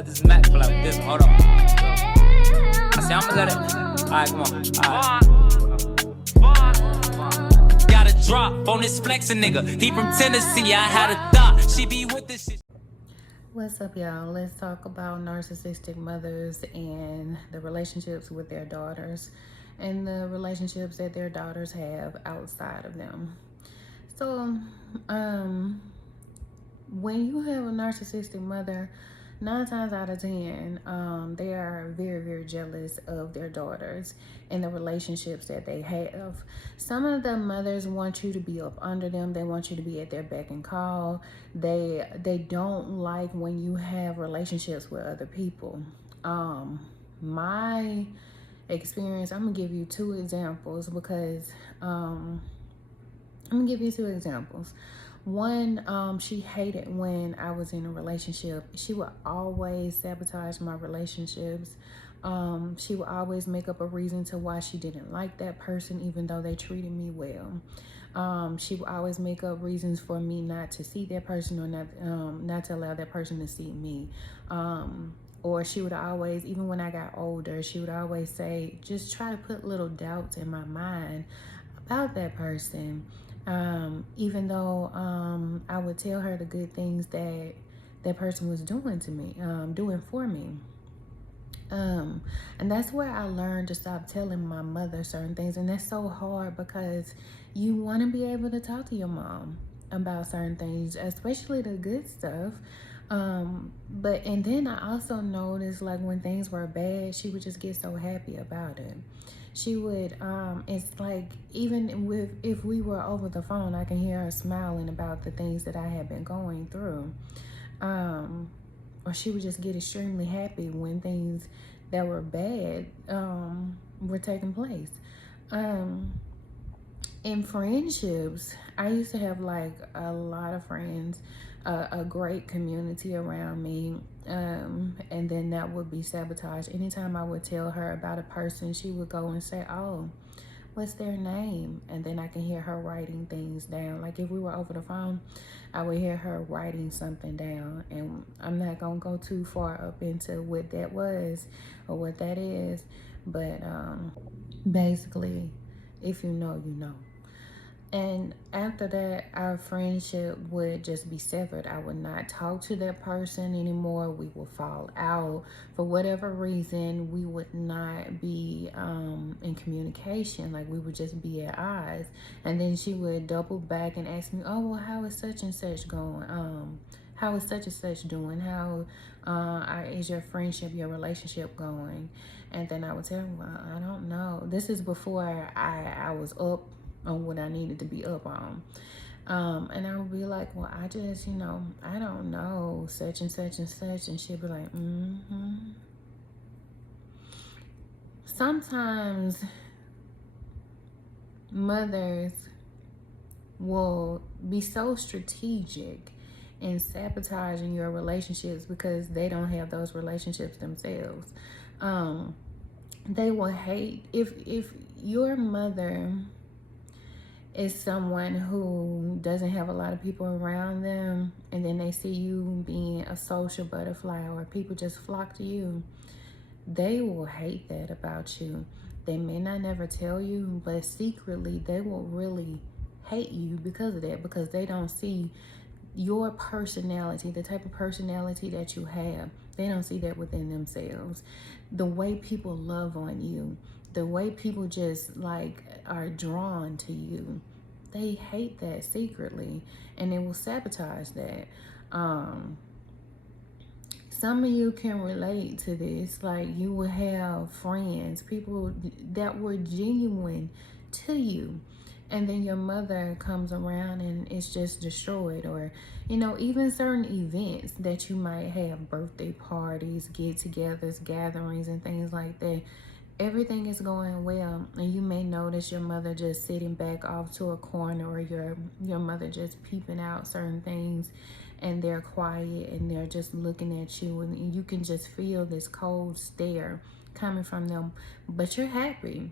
let this Mac fly with this one. Hold on. I say, I'ma let it. Alright, come on. Alright. Got a drop on this flexin' nigga. He from Tennessee. I had a thought. She be with this shit. What's up, y'all? Let's talk about narcissistic mothers and the relationships with their daughters and the relationships that their daughters have outside of them. So, when you have a narcissistic mother, 9 times out of 10, they are very, very jealous of their daughters and the relationships that they have. Some of the mothers want you to be up under them. They want you to be at their beck and call. They don't like when you have relationships with other people. My experience, I'm gonna give you 2 examples because I'm gonna give you 2 examples. One, she hated when I was in a relationship. She would always sabotage my relationships. She would always make up a reason to why she didn't like that person, even though they treated me well. She would always make up reasons for me not to see that person or not to allow that person to see me. Or she would always, even when I got older, she would always say, just try to put little doubts in my mind about that person. Even though I would tell her the good things that that person was doing to me, doing for me. And that's where I learned to stop telling my mother certain things. And that's so hard because you want to be able to talk to your mom about certain things, especially the good stuff. And then I also noticed, like, when things were bad, she would just get so happy about it. She would, it's like, even if we were over the phone, I can hear her smiling about the things that I had been going through. Or she would just get extremely happy when things that were bad, were taking place. In friendships, I used to have like a lot of friends, a great community around me, and then that would be sabotage. Anytime I would tell her about a person, she would go and say, oh, what's their name? And then I can hear her writing things down. Like if we were over the phone, I would hear her writing something down, and I'm not gonna go too far up into what that was or what that is, but basically, if you know, you know. And after that, our friendship would just be severed. I would not talk to that person anymore. We would fall out. For whatever reason, we would not be in communication. Like, we would just be at odds. And then she would double back and ask me, oh, well, how is such and such going? How is such and such doing? How is your friendship, your relationship going? And then I would tell her, well, I don't know. This is before I was up on what I needed to be up on. And I would be like, well, I just, I don't know, such and such and such. And she'd be like, Sometimes mothers will be so strategic in sabotaging your relationships because they don't have those relationships themselves. They will hate if your mother is someone who doesn't have a lot of people around them, and then they see you being a social butterfly or people just flock to you, they will hate that about you. They may not never tell you, but secretly they will really hate you because of that, because they don't see your personality, the type of personality that you have. They don't see that within themselves. The way people love on you, the way people just like are drawn to you, they hate that secretly, and they will sabotage that. Some of you can relate to this. Like, you will have friends, people that were genuine to you, and then your mother comes around and it's just destroyed. Or, even certain events that you might have, birthday parties, get-togethers, gatherings, and things like that. Everything is going well, and you may notice your mother just sitting back off to a corner, or your mother just peeping out certain things, and they're quiet and they're just looking at you, and you can just feel this cold stare coming from them, but you're happy.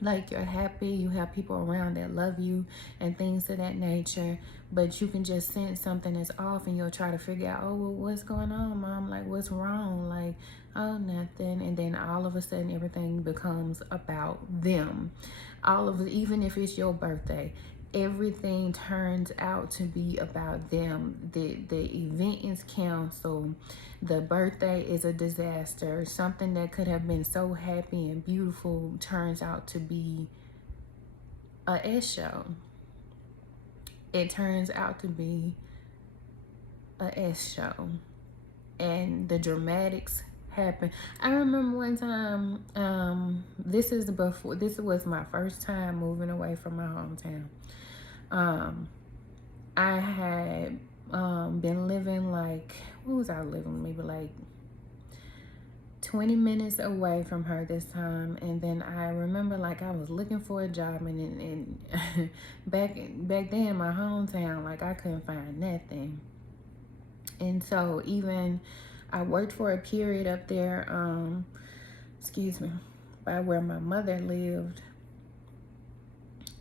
like you're happy, you have people around that love you and things of that nature, but you can just sense something is off and you'll try to figure out, oh, well, what's going on, mom? Like, what's wrong? Like, oh, nothing. And then all of a sudden everything becomes about them. Even if it's your birthday, everything turns out to be about them. The event is canceled. The birthday is a disaster. Something that could have been so happy and beautiful turns out to be a S show. It turns out to be a S show. And the dramatics happen. I remember one time, this was my first time moving away from my hometown. I had been living like, what was I living? Maybe like 20 minutes away from her this time. And then I remember like I was looking for a job, and back then in my hometown, like I couldn't find nothing. And so even I worked for a period up there, by where my mother lived,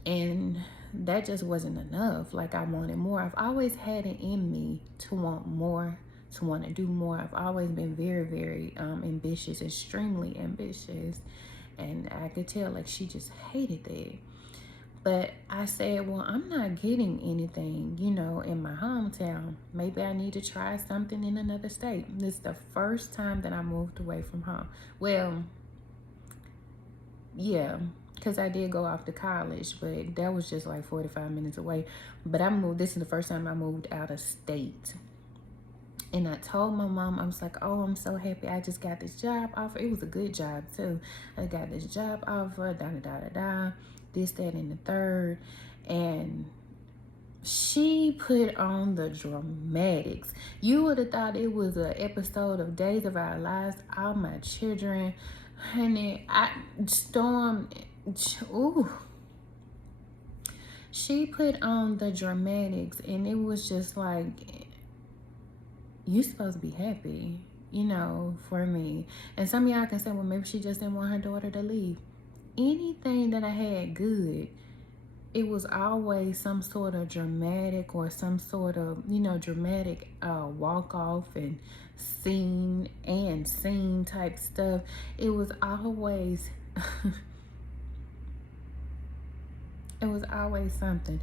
and that just wasn't enough. Like I wanted more. I've always had it in me to want more, to want to do more. I've always been very, very ambitious, extremely ambitious, and I could tell like she just hated that. But I said, well, I'm not getting anything, in my hometown. Maybe I need to try something in another state. This is the first time that I moved away from home. Well, yeah, because I did go off to college, but that was just like 45 minutes away. But this is the first time I moved out of state. And I told my mom, I was like, oh, I'm so happy. I just got this job offer. It was a good job too. I got this job offer, this, that, and the third. And she put on the dramatics. You would have thought it was an episode of Days of Our Lives. All my children, honey, she put on the dramatics, and it was just like, you supposed to be happy, for me. And some of y'all can say, well, maybe she just didn't want her daughter to leave. Anything that I had good, it was always some sort of dramatic or some sort of, dramatic walk off and scene type stuff. It was always, it was always something.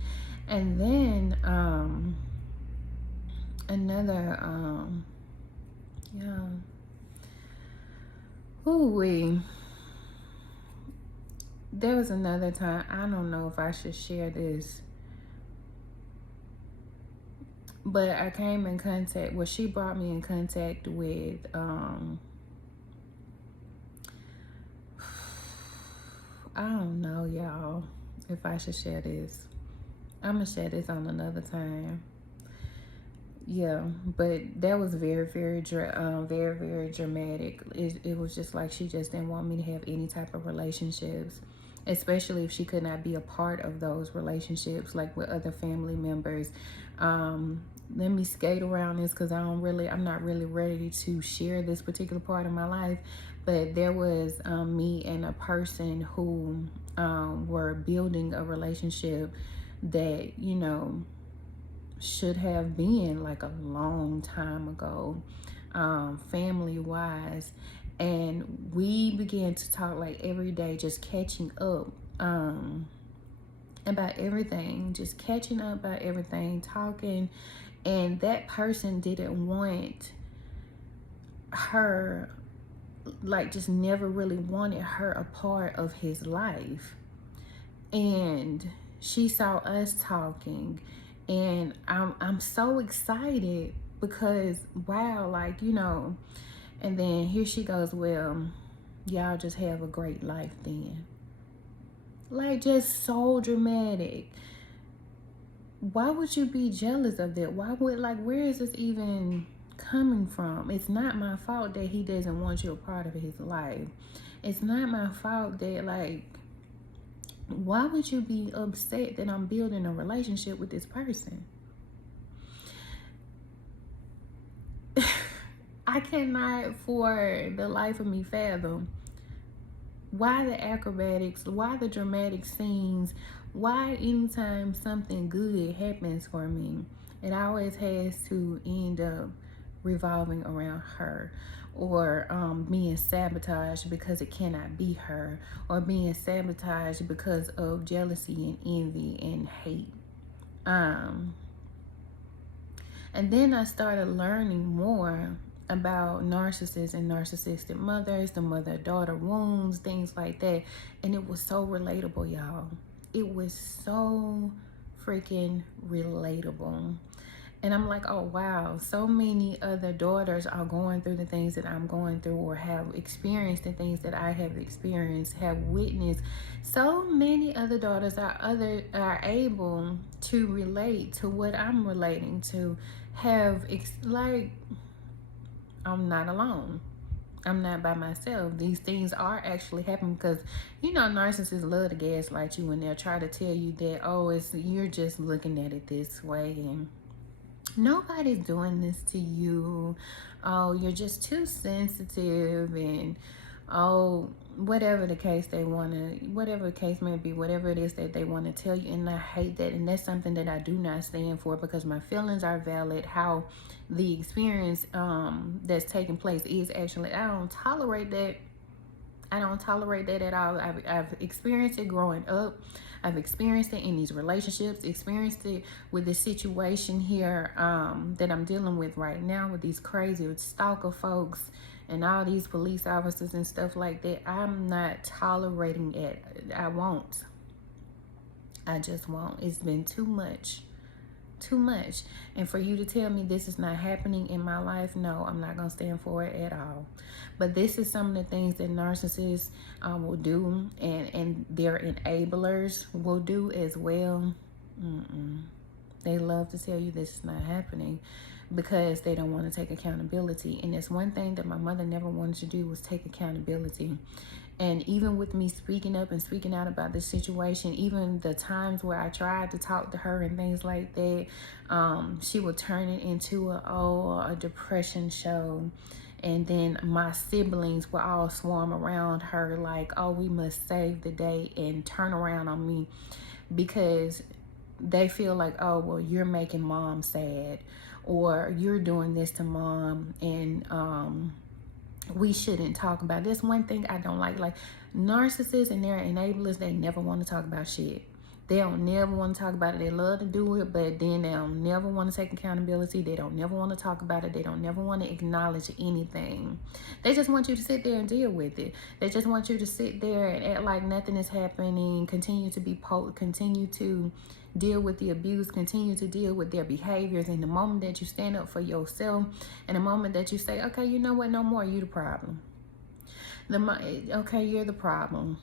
And then, there was another time, I don't know if I should share this, but I came in contact, she brought me in contact with, I don't know, y'all, if I should share this. I'm gonna share this on another time. Yeah, but that was very, very, very, very dramatic. It was just like she just didn't want me to have any type of relationships, especially if she could not be a part of those relationships, like with other family members. Let me skate around this because I'm not really ready to share this particular part of my life. But there was me and a person who were building a relationship that, should have been like a long time ago, family wise. And we began to talk like every day, just catching up about everything, talking. And that person didn't want her, like just never really wanted her a part of his life. And she saw us talking, and I'm so excited because wow, like, and then here she goes, well, y'all just have a great life then. Like, just so dramatic. Why would you be jealous of that? Where is this even coming from? It's not my fault that he doesn't want you a part of his life. It's not my fault that, like, why would you be upset that I'm building a relationship with this person? I cannot for the life of me fathom Why the acrobatics? Why the dramatic scenes? Why anytime something good happens for me, it always has to end up revolving around her, or being sabotaged because it cannot be her, or being sabotaged because of jealousy and envy and hate. And then I started learning more about narcissists and narcissistic mothers, the mother-daughter wounds, things like that. And it was so relatable, y'all. It was so freaking relatable. And I'm like, oh, wow, so many other daughters are going through the things that I'm going through, or have experienced the things that I have experienced, have witnessed. So many other daughters are able to relate to what I'm relating to, like, I'm not alone. I'm not by myself. These things are actually happening, because, you know, narcissists love to gaslight you, and they'll try to tell you that, oh, you're just looking at it this way, and nobody's doing this to you. Oh, you're just too sensitive, and oh, whatever the case whatever the case may be, whatever it is that they want to tell you. And I hate that, and that's something that I do not stand for, because my feelings are valid. How the experience that's taking place is actually, I don't tolerate that. I don't tolerate that at all. I've experienced it growing up. I've experienced it in these relationships, experienced it with the situation here that I'm dealing with right now, with these crazy stalker folks and all these police officers and stuff like that. I'm not tolerating it. I won't. I just won't. It's been too much. Too much. And for you to tell me this is not happening in my life, no, I'm not going to stand for it at all. But this is some of the things that narcissists will do, and their enablers will do as well. They love to tell you this is not happening, because they don't want to take accountability. And it's one thing that my mother never wanted to do, was take accountability. And even with me speaking up and speaking out about this situation, even the times where I tried to talk to her and things like that, she would turn it into a depression show. And then my siblings would all swarm around her like, oh, we must save the day, and turn around on me, because they feel like, oh, well, you're making mom sad, or you're doing this to mom, and we shouldn't talk about this. One thing I don't like narcissists and their enablers, they never want to talk about shit. They don't never want to talk about it. They love to do it, but then they don't never want to take accountability. They don't never want to talk about it. They don't never want to acknowledge anything. They just want you to sit there and deal with it. They just want you to sit there and act like nothing is happening, continue to deal with the abuse, continue to deal with their behaviors. And the moment that you stand up for yourself, and the moment that you say, okay, you know what, no more, you the problem. Okay, you're the problem.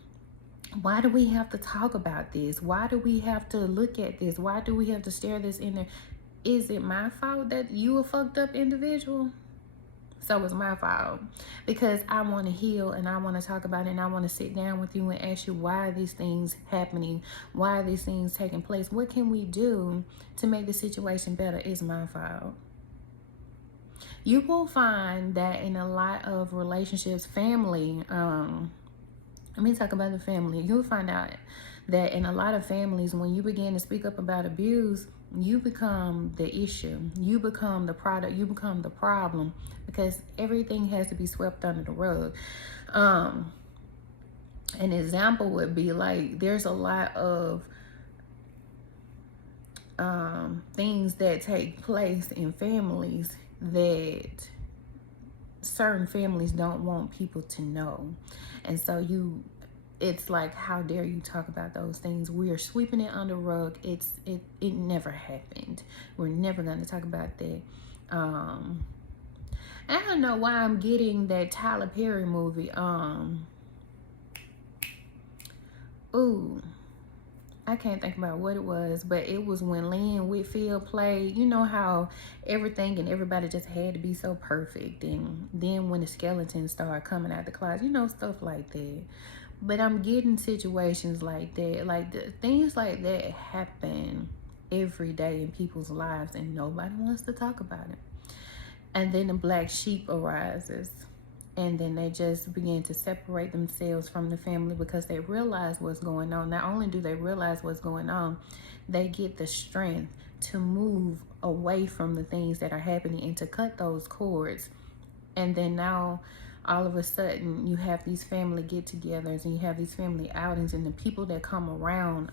Why do we have to talk about this? Why do we have to look at this? Why do we have to stare this in there? Is it my fault that you a fucked up individual? So it's my fault, because I want to heal, and I want to talk about it, and I want to sit down with you and ask you, why are these things happening? Why are these things taking place? What can we do to make the situation better? It's my fault. You will find that in a lot of relationships, family, let me talk about the family. You'll find out that in a lot of families, when you begin to speak up about abuse, you become the issue. You become the product. You become the problem, because everything has to be swept under the rug. An example would be like, there's a lot of things that take place in families that certain families don't want people to know. And so it's like, how dare you talk about those things? We are sweeping it under the rug. It never happened. We're never going to talk about that. I don't know why I'm getting that Tyler Perry movie. Ooh, I can't think about what it was, but it was when Lynn Whitfield played. You know how everything and everybody just had to be so perfect, and then when the skeletons started coming out the closet, you know, stuff like that. But I'm getting situations like that, things like that happen every day in people's lives, and nobody wants to talk about it. And then the black sheep arises, and then they just begin to separate themselves from the family because they realize what's going on. Not only do they realize what's going on, they get the strength to move away from the things that are happening and to cut those cords. And then now all of a sudden you have these family get-togethers and you have these family outings, and the people that come around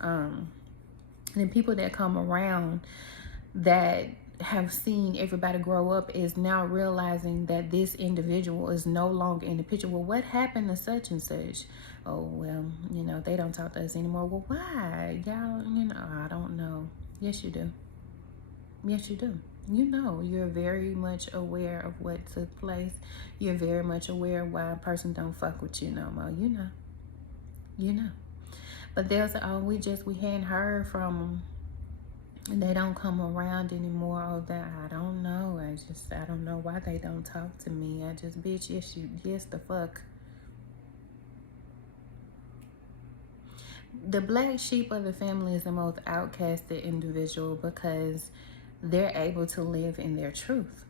that have seen everybody grow up is now realizing that this individual is no longer in the picture. Well, what happened to such and such? Oh, well, you know, they don't talk to us anymore. Well, why? Y'all, you know, I don't know. Yes, you do. Yes, you do. You know, you're very much aware of what took place. You're very much aware of why a person don't fuck with you no more. You know. You know. But there's, we hadn't heard from them. They don't come around anymore. Oh, that I don't know. I don't know why they don't talk to me. Bitch, yes, the fuck. The black sheep of the family is the most outcasted individual because they're able to live in their truth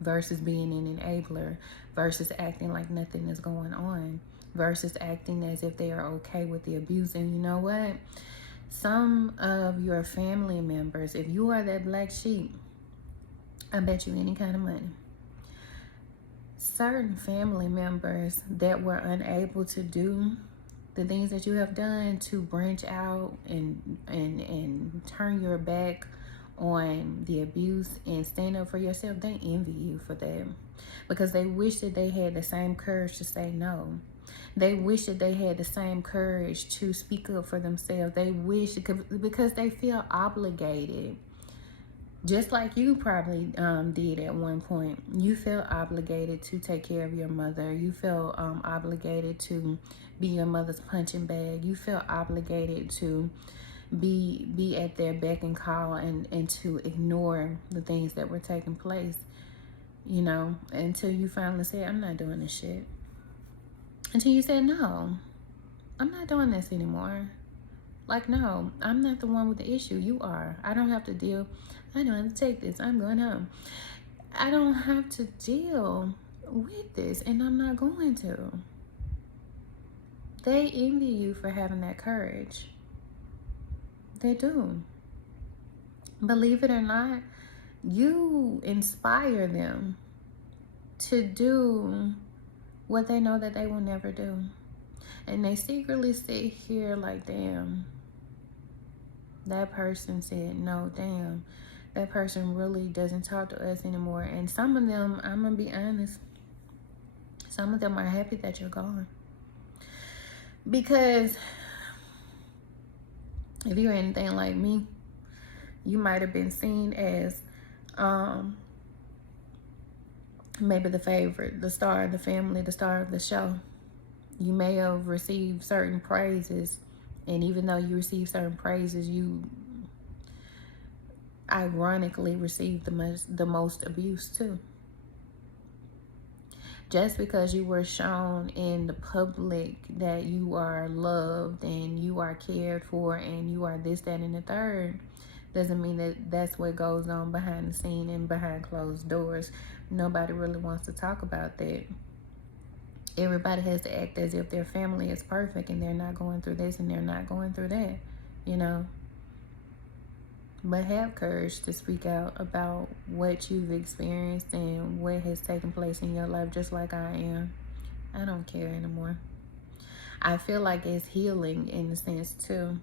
versus being an enabler, versus acting like nothing is going on, versus acting as if they are okay with the abuse. And you know what? Some of your family members, if you are that black sheep, I bet you any kind of money, certain family members that were unable to do the things that you have done to branch out and turn your back on the abuse and stand up for yourself, they envy you for that because they wish that they had the same courage to say no. They wish that they had the same courage to speak up for themselves. They wish, because they feel obligated. Just like you probably did at one point. You felt obligated to take care of your mother. You felt obligated to be your mother's punching bag. You felt obligated to be at their beck and call and to ignore the things that were taking place, you know, until you finally said, I'm not doing this shit. Until you said, no, I'm not doing this anymore. Like, no, I'm not the one with the issue. You are. I don't have to deal. I don't have to take this. I'm going home. I don't have to deal with this, and I'm not going to. They envy you for having that courage. They do. Believe it or not, you inspire them to do what they know that they will never do. And they secretly sit here like, damn, that person said no, damn, that person really doesn't talk to us anymore. And some of them, I'm gonna be honest, some of them are happy that you're gone. Because if you're anything like me, you might have been seen as maybe the favorite, the star of the family, the star of the show. You may have received certain praises, and even though you received certain praises, you ironically received the most abuse too. Just because you were shown in the public that you are loved and you are cared for and you are this, that, and the third, doesn't mean that that's what goes on behind the scene and behind closed doors. Nobody really wants to talk about that. Everybody has to act as if their family is perfect and they're not going through this and they're not going through that, you know. But have courage to speak out about what you've experienced and what has taken place in your life, just like I am. I don't care anymore. I feel like it's healing in a sense too,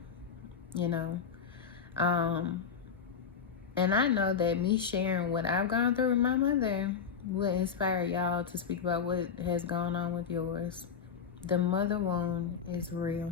you know. And I know that me sharing what I've gone through with my mother will inspire y'all to speak about what has gone on with yours. The mother wound is real.